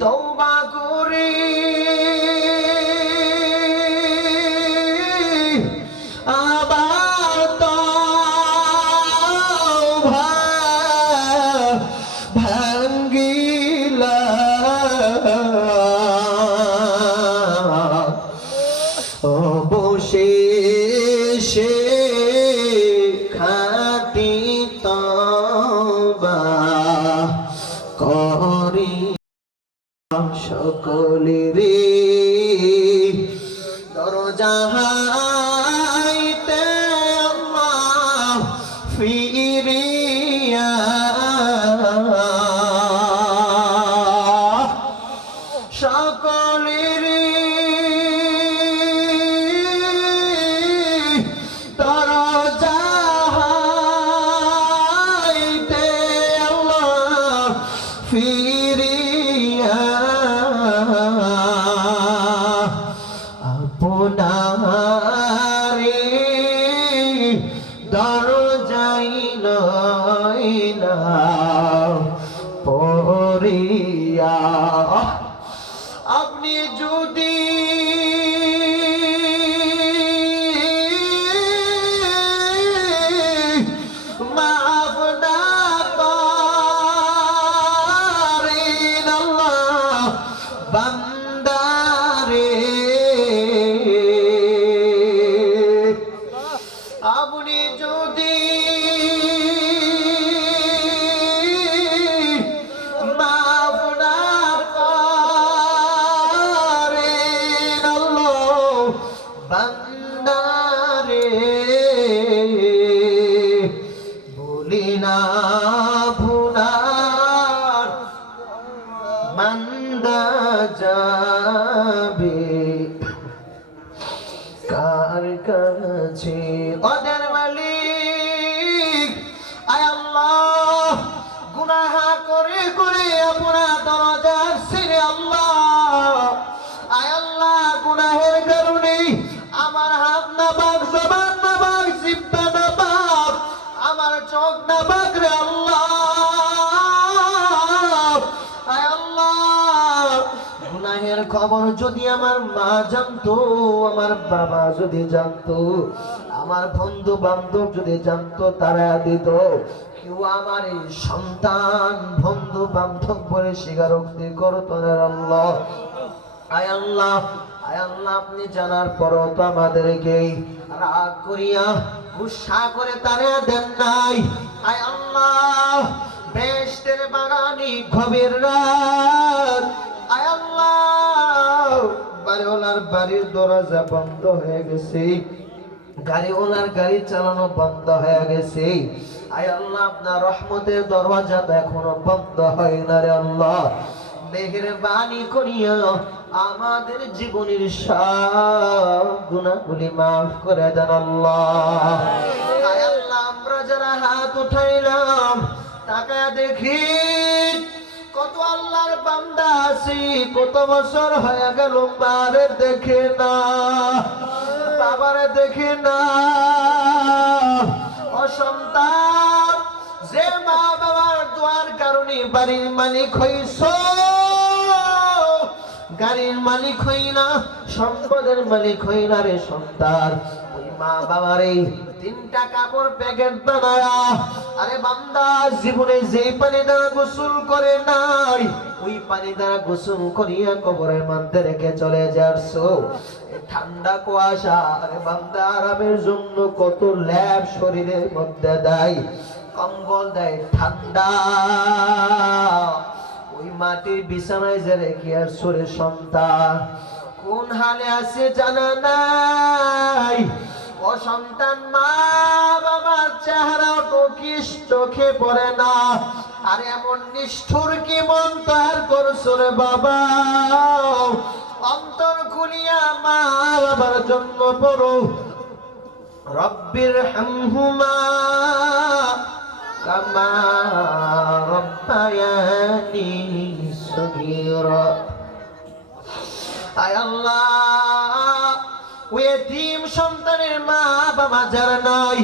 তৌবা করে সকলের কাছে খবর যদি আমার মা জানতো, আমার বাবা যদি জানতো, আমার বন্ধু বান্ধব যদি জানতো, তারা দিত। কেউ আমার এই সন্তান বন্ধু বান্ধব বলে স্বীকারোক্তি করতো না আল্লাহ। আয় আল্লাহ আপনি জানার পরও তো আমাদেরকে রাগ করিয়া গুসা করে তারা দেন নাই। আয় আল্লাহ বেস্টের বাগানি গভীর রাত। আয় আল্লাহ বাড়িওয়ালার বাড়ির দরজা বন্ধ হয়ে গেছে। গাড়িওয়ালার গাড়ি চালানো বন্ধ হয়ে গেছে। আয় আল্লাহ, আপনার রহমতের দরজা তো এখনও বন্ধ হয় না রে আল্লাহ। মেহরবানি করিয়া আমাদের জীবনের সব গুণাগুলি মাফ করে দেন আল্লাহ। আয় আল্লাহ, আমরা যারা হাত উঠাইলাম টাকা দেখি কত আল্লাহর বান্দা আছি, কত বছর হয়ে গেল মারে দেখে না। বাবারে দেখে না। অসন্তান যে মা বাবার দোয়ার কারণে বাড়ির মালিক হইছ, গাড়ির মালিক হই না, সম্পদের মালিক হই না রে সন্তান। ওই মা বাবার এই তিনটা কাপড় প্যাকেট বানায়া, আরে বান্দা, জীবনে যে পানি দ্বারা গোসল করে নাই, ওই পানি দ্বারা গোসল করিয়া কবরের মধ্যে রেখে চলে যাচ্ছো। ঠান্ডা কুয়াশা, আরে বান্দা, আরামের জন্য কত ল্যাব শরীরের মধ্যে দেয়, কম্বল দেয়, ঠান্ডা। ওই মাটির বিছানায় যে রেখে আর সরে সন্তান, কোন হালে আছে জানা নাই? ও সন্তান মা বাবার চেহারা তো কিস চোখে পড়ে না। আর এমন নিষ্ঠুর কি মন তার করছ রে বাবা? অন্তর খুলিয়া মা বাবার জন্য পড়ো। রব্বির হামহুমা, কামা রব্বায়ানি মা বাবা যারা নাই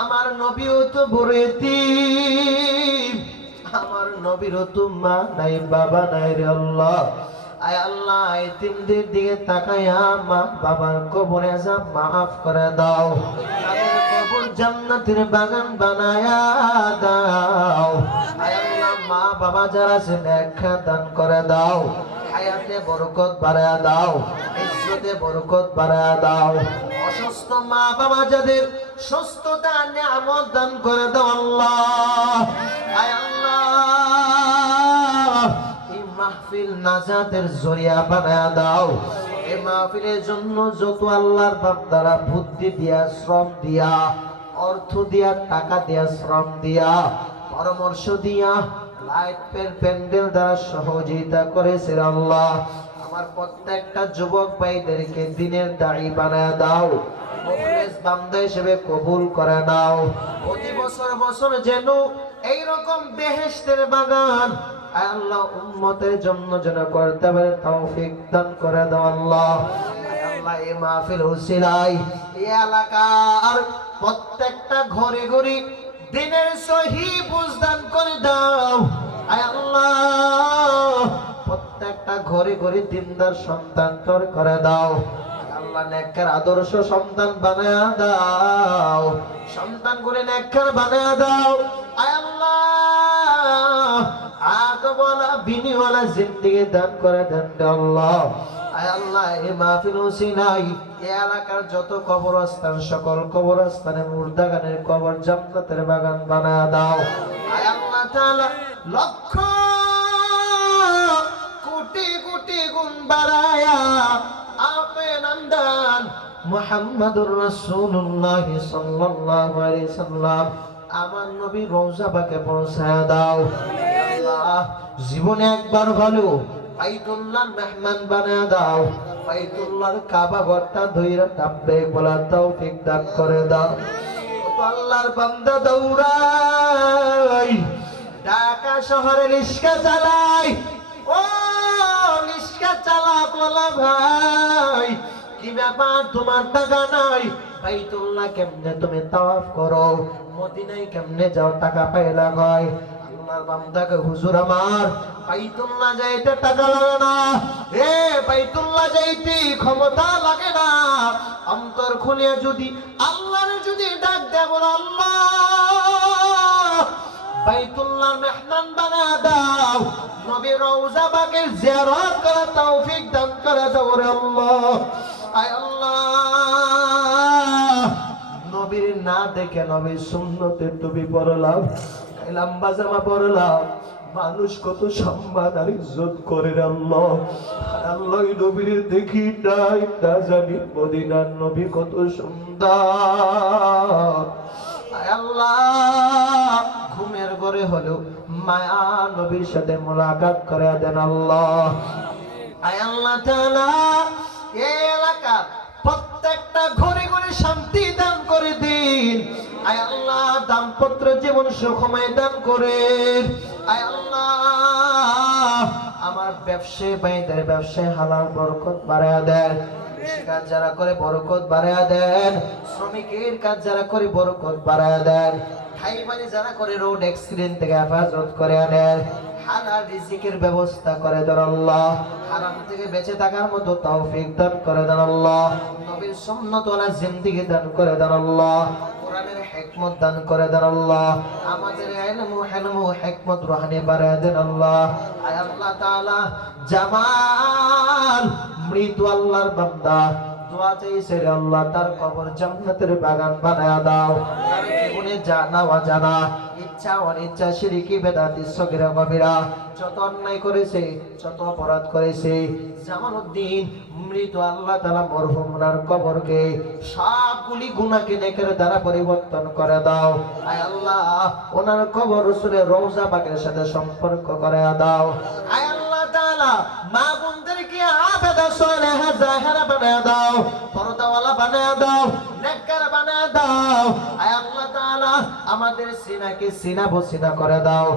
আমার নবীও তো বড় এতিম আমার নবীরও তো মা নাই, বাবা নাই রে আল্লাহ। আয় আল্লাহ এতিমদের দিকে মা বাবার কবরে আজাব মাফ করে দাও। কবর জান্নাতের বাগান বানায়া দাও। আয় আল্লাহ, মা বাবা যারা দান করে দাও। হায়াতে বরকত বাড়ায়া দাও, ইজ্জতে বরকত বাড়ায়া দাও। অসুস্থ মা বাবা যাদের সুস্থতা, নিয়ামত দান করে দাও আল্লাহ। আয় আল্লাহ। এই মাহফিল নাজাতের জরিয়া বানায়া দাও। এই মাহফিলের জন্য যত আল্লাহর বান্দারা বুদ্ধি দিয়া, শ্রম দিয়া, অর্থ দিয়া, টাকা দিয়া, শ্রম দিয়া পরামর্শ দিয়া লাইট, পেন প্যান্ডেল দ্বারা সহযোগিতা করেছে আল্লাহ। আমার প্রত্যেকটা যুবক ভাইদেরকে দিনের দাড়ি বানায় দাও। কবুল করে নাও। প্রতি বছর বছর যেন এইরকম বেহেশতের বাগান আল্লাহ উম্মতের জন্য যেন করতে পারে, তৌফিক দান করে দাও আল্লাহ। ঘরে ঘরে দিনের সহি বুঝদান করে দাও। আল্লাহ ঘরে ঘরে দিনদার সন্তান তোর করে দাও। আদর্শ সন্তান বানায়া দাও। সন্তান করে নেককার বানায়া দাও। বিনিওয়ালা জিন্দেগি দান করে দেন উসিলাই এই এলাকার যত সকল বাগান দাও। লক্ষ বাড়ায়া আপে নন্দন দাও। জীবনে একবার ভালো, বাইতুল্লাহর মেহমান বানায়া দাও। বাইতুল্লাহর কাবা ঘরটা ধইরা তাব্বে বলা তৌফিক দান করে দাও। কত আল্লাহর বান্দা দৌড়াই, ঢাকা শহরে রিস্কা চালাই। ও চালা ভাই, কি ব্যাপার তোমার টাকা নাই? বাইতুল্লাহ কেমনে তুমি তাওয়াফ করো? মদিনায় কেমনে যাও টাকা পাইলা গয় আল্লাহর বান্দাকে হুজুর আমার, বাইতুল্লাহ যাইতে টাকা লাগে না। এ, বাইতুল্লাহ যাইতে ক্ষমতা লাগে না। অন্তর খুলে যদি আল্লাহর যদি ডাক দেব আল্লাহ। বাইতুল্লাহ মেহমান বানা দাও। নবী রওজা বাগের জিয়ারত করা তৌফিক দান করে দাও রে আল্লাহ। আয় আল্লাহ। নবীর না দেখে নবীর সুন্নতের টুপি পরলাম এই লম্বা জামা পরলাম মানুষ কত সম্মান আর ইজ্জত করে আল্লাহ। আল্লাহ নবীর দেখি নাই, না জানি মদিনার নবী কত সুন্দর। আল্লাহ। ঘুমের ঘরে হলো মায়া নবীর সাথে মোলাকাত করে দেন আল্লাহ। এলাকার প্রত্যেকটা ঘরে ঘরে শান্তি দান করে দিন। আয় আল্লাহ জীবন সুখময় দান আয় আল্লাহ, আমার ব্যবসায় বাইদের ব্যবসায় হালাল বরকত দেন। কাজ যারা করে বরকত বাড়ায়া দেন। শ্রমিকের কাজ যারা করে বরকত বাড়ায়া দেন। খাই পানি যারা করে রোড অ্যাক্সিডেন্ট থেকে হেফাজত করে আনেন, হালাল রিজিকের ব্যবস্থা করে দেন আল্লাহ। হারাম থেকে বেঁচে থাকার মতো তৌফিক দান করে দেন আল্লাহ। নবীর সুন্নত ওয়ালা জিন্দেগি দান করে দেন আল্লাহ। কোরআনের হিকমত দান করে দেন আল্লাহ। আমাদের ইলমু হিলমু হিকমত রুহানি বাড়ায় দেন আল্লাহ। আয় আল্লাহ তাআলা, জামাল মৃত আল্লাহর বান্দা দোয়া চাইছে আল্লাহ তার কবর জান্নাতের বাগান বানায়া দাও। তার জীবনে জানা অজানা ইচ্ছা অনিচ্ছা শিরিকি বেদাতি সগিরা গভীরা যত অন্যায় করেছে যত অপরাধ করেছে জামালউদ্দিন মৃত আল্লাহ তাআলা মরহুমনার কবরকে সবগুলি গুনাহকে নেকের দ্বারা পরিবর্তন করে দাও। আয় আল্লাহ ওনার কবর রসুলের রওজা পাকের সাথে সম্পর্ক করে দাও। আয় আল্লাহ মা জাহেরা বানায় দাও, পর্দাওয়ালা বানায় দাও, নেককার বানায় দাও। আয় আল্লাহ তাআলা, আমাদের সিনাকে সিনা বসিনা করে দাও।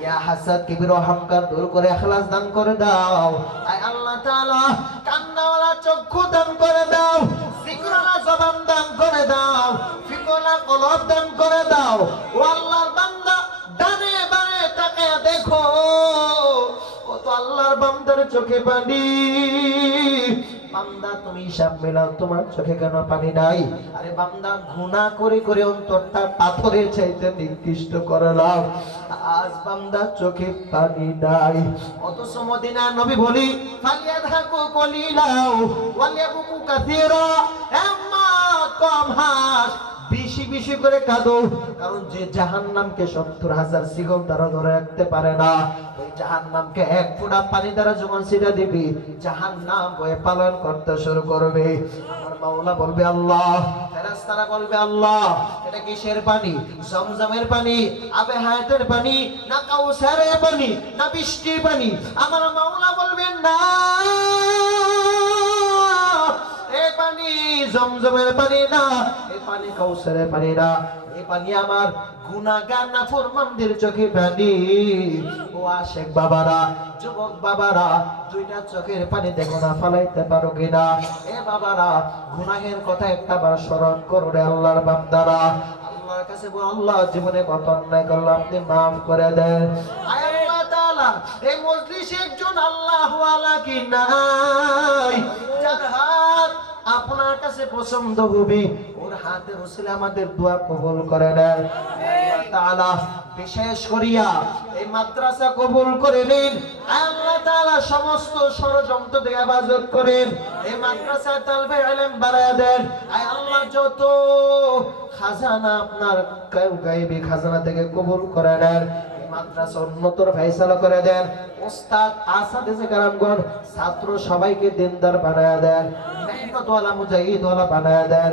ইয়া হাসাদ কিবির অহংকার দূর করে দান করে দাও। আয় আল্লাহ তাআলা, কান্নাওয়ালা চক্ষু দান করে দাও। জিকরালা জবান দান করে দাও। ফিকলা কলব দান করে দাও। ও আল্লাহর বান্দা, ডানে তাকায় বান্দার চোখে পানি। বান্দা, তুমি হিসাব মেলাও, তোমার চোখে কেন পানি নাই? আরে বান্দা, ঘুণা করে করে অন্তরটা পাথরের চাইতে নির্দিষ্ট করলাম। আজ বান্দা, চোখে পানি নাই। অথচ মদিনা নবী বলি ফালিয়া ফালিয়াদহাকু কলিলাও, ওয়ালিয়াবকু কাসীরা, এম্মা কম হাস বেশি বেশি করে কাঁদো। কারণ যে জাহান্নামকে সত্তর হাজার শিকল দ্বারা ধরে রাখতে পারে না, ওই জাহান্নামকে এক ফোঁটা পানি দ্বারা যখন সেটা দিবি, জাহান্নাম বয়ে পালন করতে শুরু করবে। আমার মাওলা বলবে, আল্লাহ। ফেরেশতারা বলবে, আল্লাহ, এটা কিসের পানি? জমজমের পানি? আবে হায়াতের পানি? না কাউসারের পানি? না বৃষ্টির পানি? আমার মাওলা বলবেন না। পানি, জমজমের পানি না পানি কাউসারের পানি না। পানি আমার না চোখে না কথা একটা স্মরণ আল্লাহর কাছে আল্লাহ জীবনে কত অন্যায় করল, আপনি মাফ করে দেন। আল্লাহ আল্লাহ কি হাত আপনার কাছে পছন্দ হবে। ওর হাতে রসিলে আমাদের দোয়া কবুল করে তাআলা বিশেষ করিয়া এই মাদ্রাসা কবুল করে নিন। সমস্ত ষড়যন্ত্র থেকে করেন। এই মাদ্রাসা তালবে দেন। আল্লাহ, যত খাজানা আপনার খাজানা থেকে কবুল করে নেন। মাদ্রাসা উন্নতর ফয়সালা করে দেন। ওস্তাদ আসাদে কারামগণ ছাত্র সবাইকে দিনদার বানায় দেন। মেহনতওয়ালা মুজাহিদওয়ালা বানায় দেন।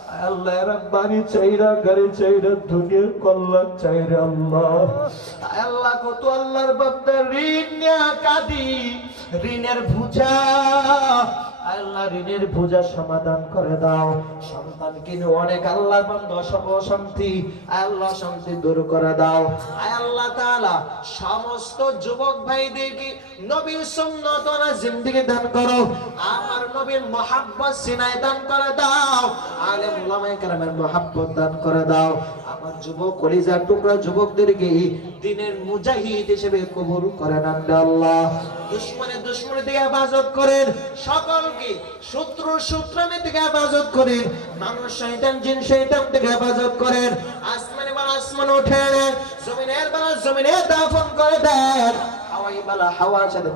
আল্লাহ বাড়ি চাইরা, গাড়ি চাইরা দুনিয়ার কল্যাণ চাইরা আল্লাহ। আল্লাহ, কত আল্লাহর বাপ্তার ঋণ কাঁদি, ঋণের বুঝা আল্লাহ ঋণের বোঝা সমাধান করে দাও। সন্তান কিনে অনেক আল্লাহ বন্ধ সব অশান্তি আল্লাহ শান্তি দূর করে দাও। আল্লাহ তাআলা, সমস্ত যুবক ভাইদেরকে নবীর সুন্নত না জিন্দেগি দান করো। আমার নবীর মহাব্বত সিনায় দান করে দাও। আলেম উলামায়ে কেরামের মহাব্বত দান করে দাও। আমার যুবক কলিজার টুকরা যুবকদেরকে দিনের মুজাহিদ হিসেবে কবুল করেন আল্লাহ। দুশ্মনের দুশ্মনের থেকে হেফাজত করেন। সকলকে শত্রু শত্রামি থেকে হেফাজত করেন। মানুষ শয়তান, জিন শয়তান থেকে হেফাজত করেন। আসমানে বালা আসমান উঠে নেন জমিনের জমিনে দাফন করে দেন।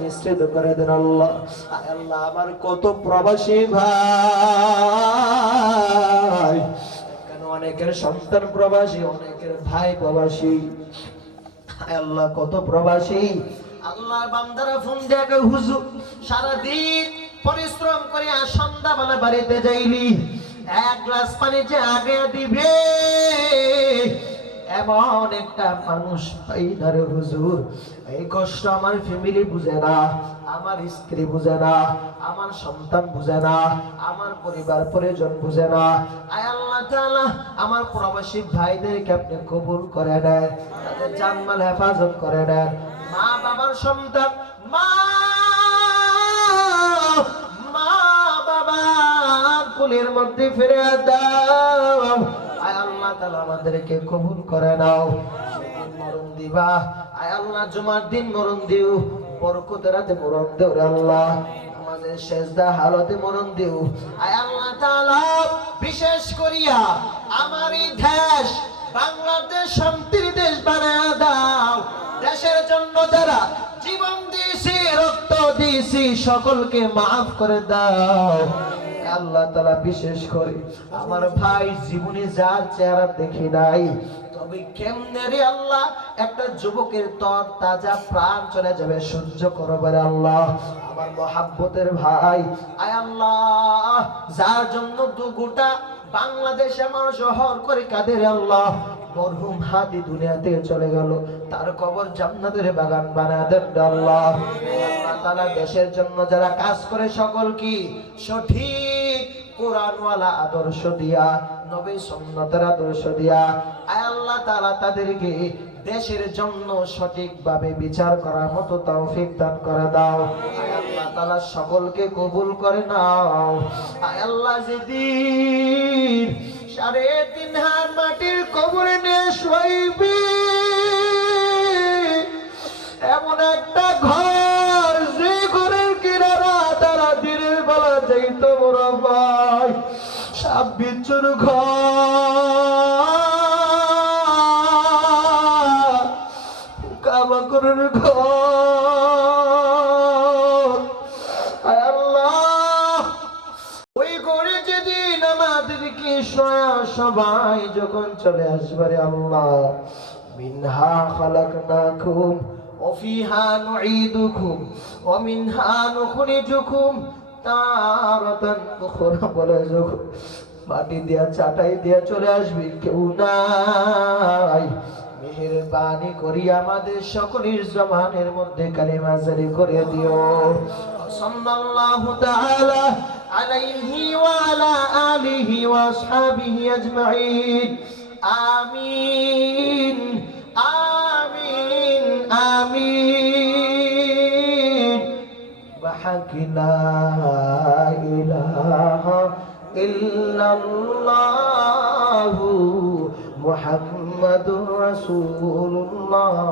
মিশ্রিত করে দেন আল্লাহ। আল্লাহ, আমার কত প্রবাসী ভাই। অনেকের সন্তান প্রবাসী, অনেকের ভাই প্রবাসী। আল্লাহ, কত প্রবাসী। আল্লাহ বান্দারা ফোন দেখে হুজুর, সারাদিন পরিশ্রম করে আর সন্ধ্যাবেলা বাড়িতে যাইলি। এক গ্লাস পানি যে আগে দিবে, এমন একটা মানুষ পাই না রে হুজুর। এই কষ্ট আমার ফ্যামিলি বুঝে না, আমার স্ত্রী বুঝে না, আমার সন্তান বুঝে না, আমার পরিবার, পরিজন বুঝে না। আয় আল্লাহ তাআলা, আমার প্রবাসী ভাইদেরকে আপনি কবুল করে নেন, তাদের জানমাল হেফাজত করে নেন। মা বাবার সন্তান। মা বাবা মধ্যে ফিরে দাও। আয় আল্লাহ আমাদেরকে কবুল করে নাও। মরণ দিবা। আয় আল্লাহ জুমার দিন মরণ দিও। আল্লাহ। আমাদের হালতে মরণ দিও। আয় আল্লাহ বিশেষ করিয়া আমার এই দেশ, বাংলাদেশ শান্তির দেশ বানায় দাও। দেশের জন্য যারা জীবন দিয়েছি, রক্ত দিয়েছি, সকলকে মাফ করে দাও। আল্লাহ তালা বিশেষ করে আমার ভাই জীবনে যার চেহারা দেখি নাই, তবে কেমনে রে আল্লাহ, একটা যুবকের তর তাজা প্রাণ চলে যাবে, সহ্য করবে আল্লাহ। আমার মহাব্বতের ভাই, আয় আল্লাহ, যার জন্য দু গোটা বাংলাদেশে মানুষ হর করে কাদের আল্লাহ। মরহুম হাদি দুনিয়া থেকে চলে গেল। তার কবর জান্নাতের বাগান বানায় দেন আল্লাহ। তাআলা দেশের জন্য যারা কাজ করে সকল কি? সঠিক কোরআনওয়ালা আদর্শ দিয়া, নবী সুন্নতের আদর্শ দিয়া। আয় আল্লাহ তাআলা তাদেরকে দেশের জন্য সঠিকভাবে বিচার করার মতো তৌফিক দান করে দাও। আল্লাহ তাআলা সকলকে কবুল করে নাও। আয় আল্লাহ যেদিন সাড়ে তিন হাত মাটির কবরে শোয়াইবি এমন একটা ঘর যে ঘরের কিনারা তারা দিনের বেলা যাইতো বড় ভাই। সাব্বিচুর ঘর। যখন চলে আসবারে আল্লাহ মিনহা খালাকনাকুম وفيها نعيدكم ومنها نخرجكم تارة أخرى বলে যখন মাটি দিয়া চাটাই দিয়া চলে আসবি কেউ নাই মেহেরবানি করি আমাদের সকলের জমানের মধ্যে কালিমা জারি করে দিও সাল্লাল্লাহু তাআলা عليه وعلى آله وأصحابه أجمعين. آمين. آمين. آمين. بحق لا إله إلا الله. محمد رسول الله.